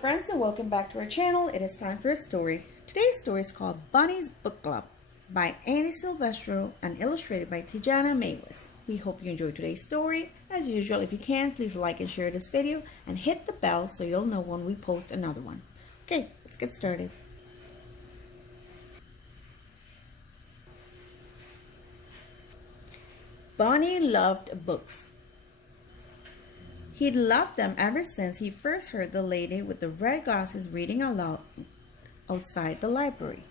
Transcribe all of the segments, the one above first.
friends, and welcome back to our channel. It is time for a story. Today's story is called Bunny's Book Club by Silvestro and illustrated by Tatjana Mai-Wyss. We hope you enjoyed today's story. As usual, if you can, please like and share this video and hit the bell so you'll know when we post another one. Okay, let's get started. Bunny loved books. He'd loved them ever since he first heard the lady with the red glasses reading aloud outside the library.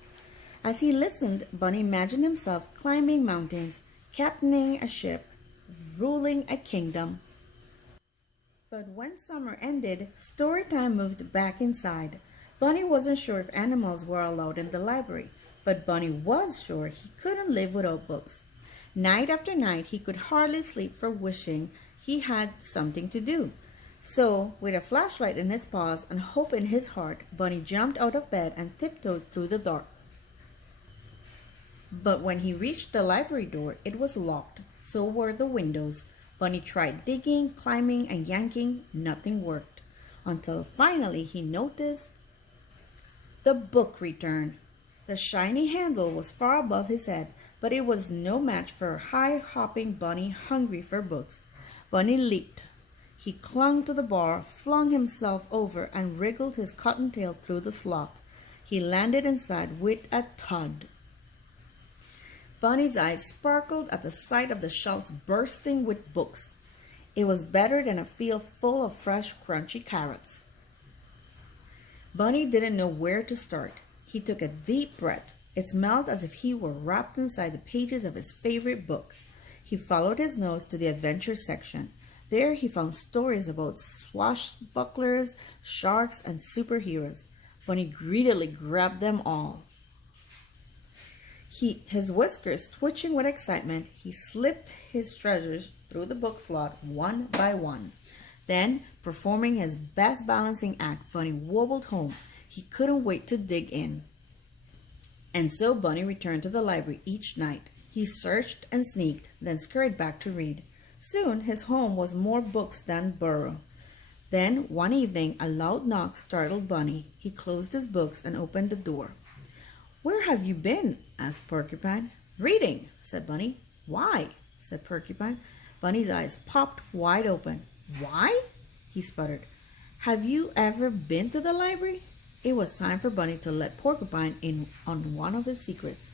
As he listened, Bunny imagined himself climbing mountains, captaining a ship, ruling a kingdom. But when summer ended, story time moved back inside. Bunny wasn't sure if animals were allowed in the library, but Bunny was sure he couldn't live without books. Night after night, he could hardly sleep for wishing he had something to do. So, with a flashlight in his paws and hope in his heart, Bunny jumped out of bed and tiptoed through the dark. But when he reached the library door, it was locked. So were the windows. Bunny tried digging, climbing, and yanking. Nothing worked. Until finally he noticed the book return. The shiny handle was far above his head, but it was no match for a high-hopping bunny hungry for books. Bunny leaped. He clung to the bar, flung himself over, and wriggled his cottontail through the slot. He landed inside with a thud. Bunny's eyes sparkled at the sight of the shelves bursting with books. It was better than a field full of fresh, crunchy carrots. Bunny didn't know where to start. He took a deep breath. It smelled as if he were wrapped inside the pages of his favorite book. He followed his nose to the adventure section. There he found stories about swashbucklers, sharks, and superheroes. Bunny greedily grabbed them all. His whiskers twitching with excitement, he slipped his treasures through the book slot one by one. Then, performing his best balancing act, Bunny wobbled home. He couldn't wait to dig in. And so Bunny returned to the library each night. He searched and sneaked, then scurried back to read. Soon his home was more books than burrow. Then one evening a loud knock startled Bunny. He closed his books and opened the door. "Where have you been?" asked Porcupine. "Reading," said Bunny. "Why?" said Porcupine. Bunny's eyes popped wide open. "Why?" he sputtered. "Have you ever been to the library?" It was time for Bunny to let Porcupine in on one of his secrets.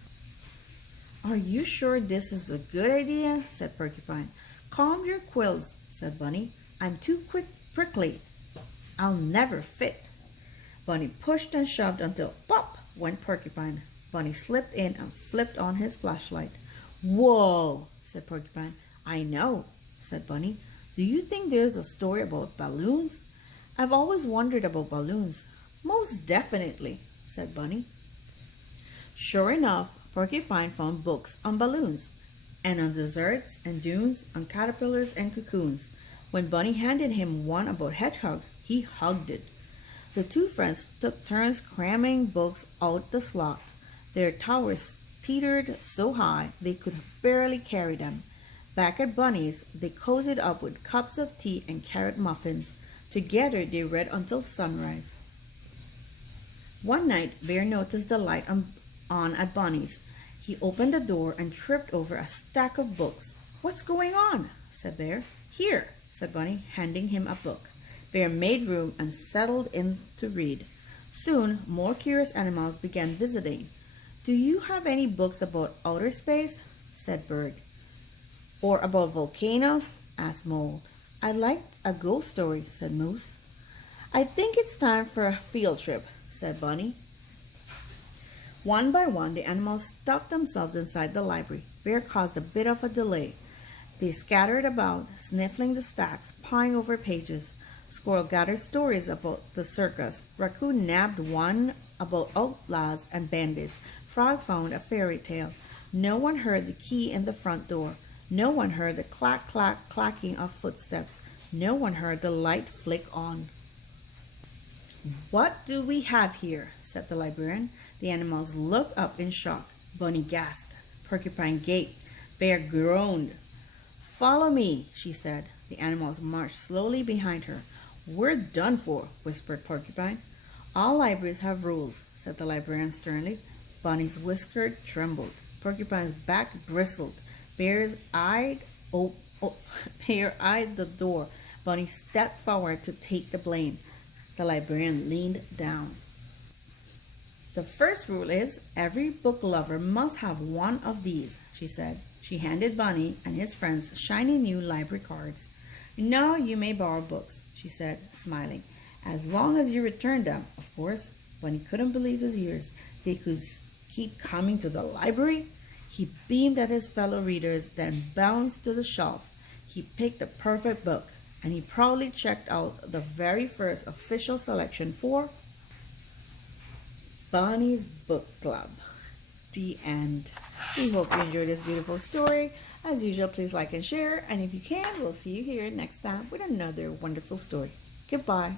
"Are you sure this is a good idea?" said Porcupine. "Calm your quills," said Bunny. "I'm too prickly. I'll never fit." Bunny pushed and shoved until pop went Porcupine. Bunny slipped in and flipped on his flashlight. "Whoa," said Porcupine. "I know," said Bunny. "Do you think there's a story about balloons?" "I've always wondered about balloons." "Most definitely," said Bunny. Sure enough, Porcupine found books on balloons, and on deserts and dunes, on caterpillars and cocoons. When Bunny handed him one about hedgehogs, he hugged it. The two friends took turns cramming books out the slot. Their towers teetered so high they could barely carry them. Back at Bunny's, they cozied up with cups of tea and carrot muffins. Together they read until sunrise. One night, Bear noticed the light on at Bunny's. He opened the door and tripped over a stack of books. "What's going on?" said Bear. "Here," said Bunny, handing him a book. Bear made room and settled in to read. Soon, more curious animals began visiting. "Do you have any books about outer space?" said Bird. "Or about volcanoes?" asked Mole. "I'd like a ghost story," said Moose. "I think it's time for a field trip," said Bunny. One by one, the animals stuffed themselves inside the library. Bear caused a bit of a delay. They scattered about, sniffling the stacks, pawing over pages. Squirrel gathered stories about the circus. Raccoon nabbed one about outlaws and bandits. Frog found a fairy tale. No one heard the key in the front door. No one heard the clack, clack, clacking of footsteps. No one heard the light flick on. "What do we have here?" said the librarian. The animals looked up in shock. Bunny gasped. Porcupine gaped. Bear groaned. "Follow me," she said. The animals marched slowly behind her. "We're done for," whispered Porcupine. "All libraries have rules," said the librarian sternly. Bunny's whisker trembled. Porcupine's back bristled. Bear eyed the door. Bunny stepped forward to take the blame. The librarian leaned down. "The first rule is every book lover must have one of these," she said. She handed Bunny and his friends shiny new library cards. "Now you may borrow books," she said, smiling. "As long as you return them, of course." Bunny couldn't believe his ears. They could keep coming to the library? He beamed at his fellow readers, then bounced to the shelf. He picked the perfect book, and he proudly checked out the very first official selection for Bunny's Book Club. The end. We hope you enjoyed this beautiful story. As usual, please like and share. And if you can, we'll see you here next time with another wonderful story. Goodbye.